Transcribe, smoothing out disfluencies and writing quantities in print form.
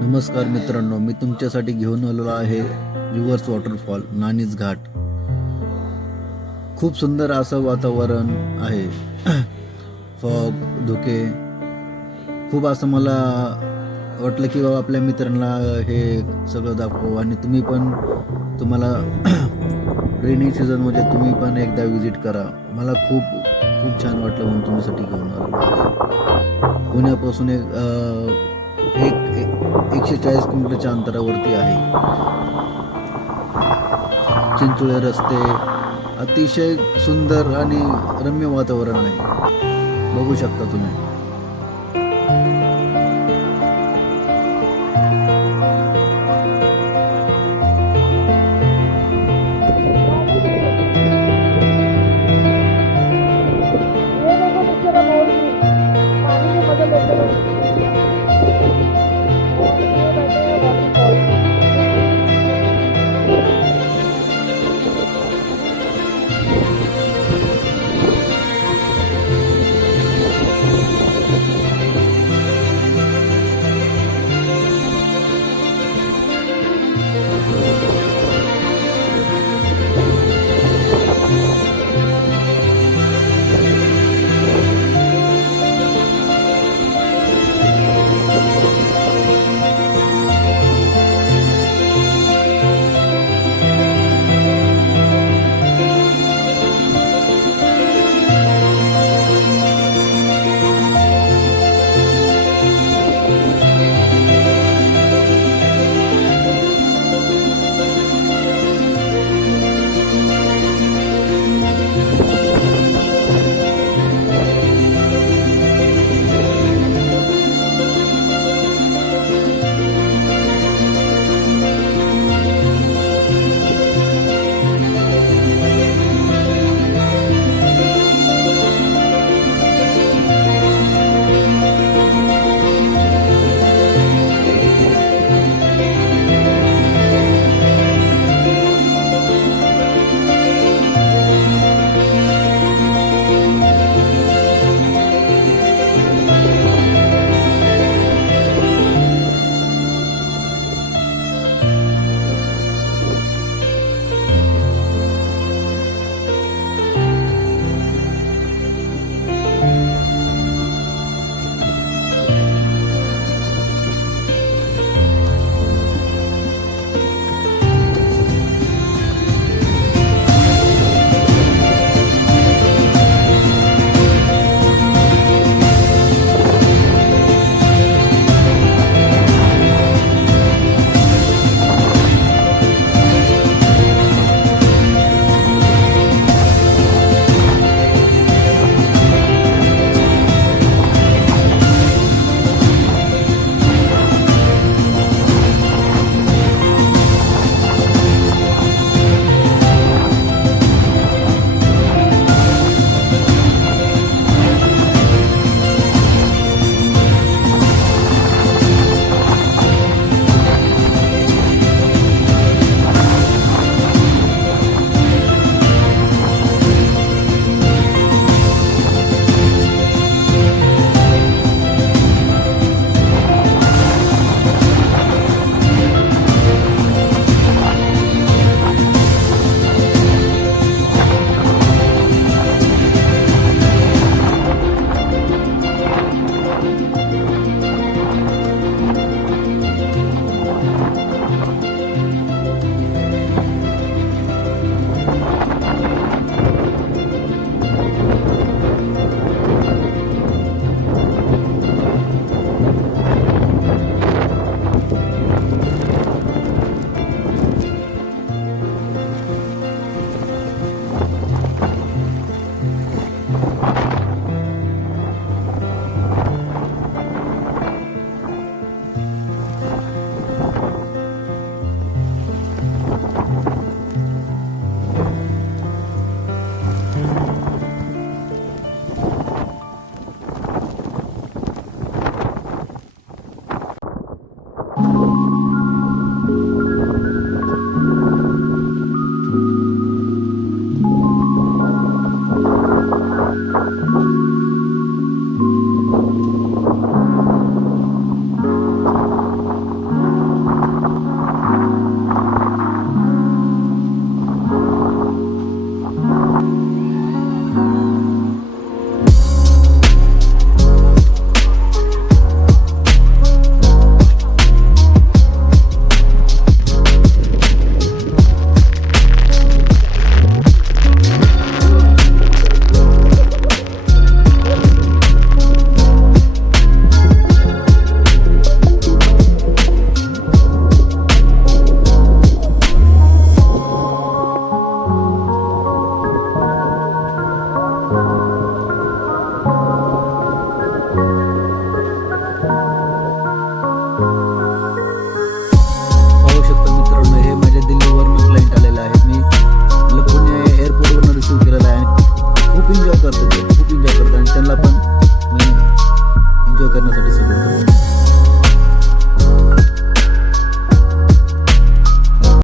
नमस्कार मित्रांनो, मी तुमच्यासाठी घेऊन आलेलो आहे रिव्हर्स वॉटरफॉल नानीज घाट. खूप सुंदर असं वातावरण आहे. फॉग, धुके. खूप असं मला वाटलं की बाबा आपल्या मित्रांना हे सगळं दाखवू आणि तुम्ही पण तुम्हाला रेनी सीझनमध्ये तुम्ही पण एकदा विजिट करा. मला खूप खूप छान वाटलं म्हणून तुमच्यासाठी घेऊन आलेलो आहे. पुण्यापासून 140 किलोमीटरच्या अंतरावरती आहे. चिंचोळे रस्ते, अतिशय सुंदर आणि रम्य वातावरण आहे. बघू शकता तुम्ही. करतात ते.